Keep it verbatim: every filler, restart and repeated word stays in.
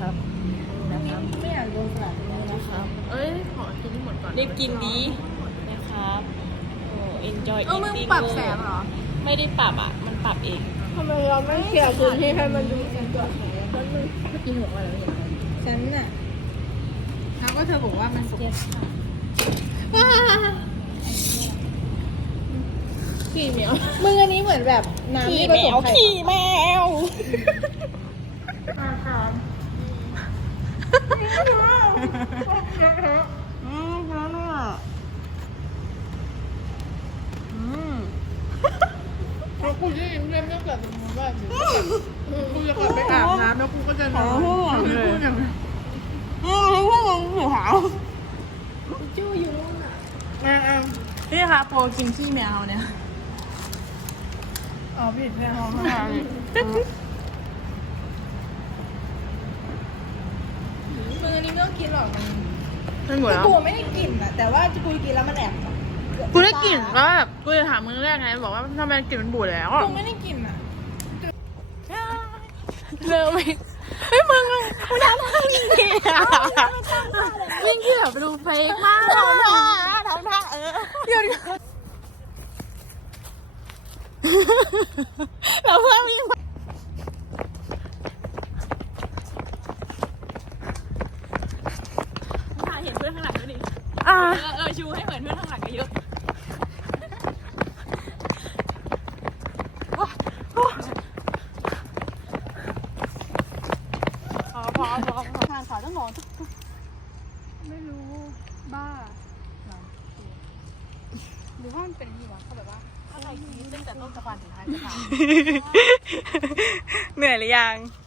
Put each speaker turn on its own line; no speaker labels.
นะครับนะครับไม่อยากโดนสลัดเลยนะครับเอ้ยขอกินให้หมดก่อนเรียกกินดีนะครับโอ้ enjoy
เออมึงปรับแสงเหรอ
ไม่ได้ปรับอ่ะมันปรับเอง
ทำไมเราไม่เคลียร์พื้นที่ให้มันดูสะดวกฉันมึง
กินบอกว่าอะไรอย่างเงี้ย
ฉันน่ะแล้วก็เธอบอกว่ามันสุกขี้แมวมึงอันนี้เหมือนแบบน้ำที่ผสมไข่ขี้แมวอาหารอืมน้ำอ่ะอืมแล้วกูยิ่งเล่นตั้งแต่เป็นคนแรกเลยกูจะกลับไปอาบน้ำแล้วกูก็จะนอนเลยอืมพวกมึงหิวหาวจู้อยู่นู่นอ่ะอ่านี่ค่ะโปรกินขี้แมวเนี่ยอ๋อผิดแมวข้างหน้าเลยมึงอันนี้ไม่ต้องกินหรอกมันไม่หมดแล้วกูไม่ได้กินอ่ะแต่ว่ากูกินแล้วมันแอบ
กูได้กลิ่นก็แบบกูจะถามมึงแรกไงบอกว่าทำไมกลิ่นมันบูดแล้ว
กูไม่ได้กินอ่ะ
เริ่มไม่ไม่มึงกูทำท่านี้ยิ่งที่แบบดูเฟกมากทำท่าทำท่าเออเดี๋ยวเราเพิ่มยิ่งถ่ายเห็นเพื่อนข้างหลังด้วยดิเออเออชูให้เหมือนเพื่อนข้างหลังก็เยอะพอพอพอทางขาวต้องนอน
ไม่รู้บ้าหรือว่ามันเป็นนี่วะเขาแบบว่า
อะไรทีตั้งแต่ต้นสะพานถึงท้ายสะพานเหนื่อยหรือยัง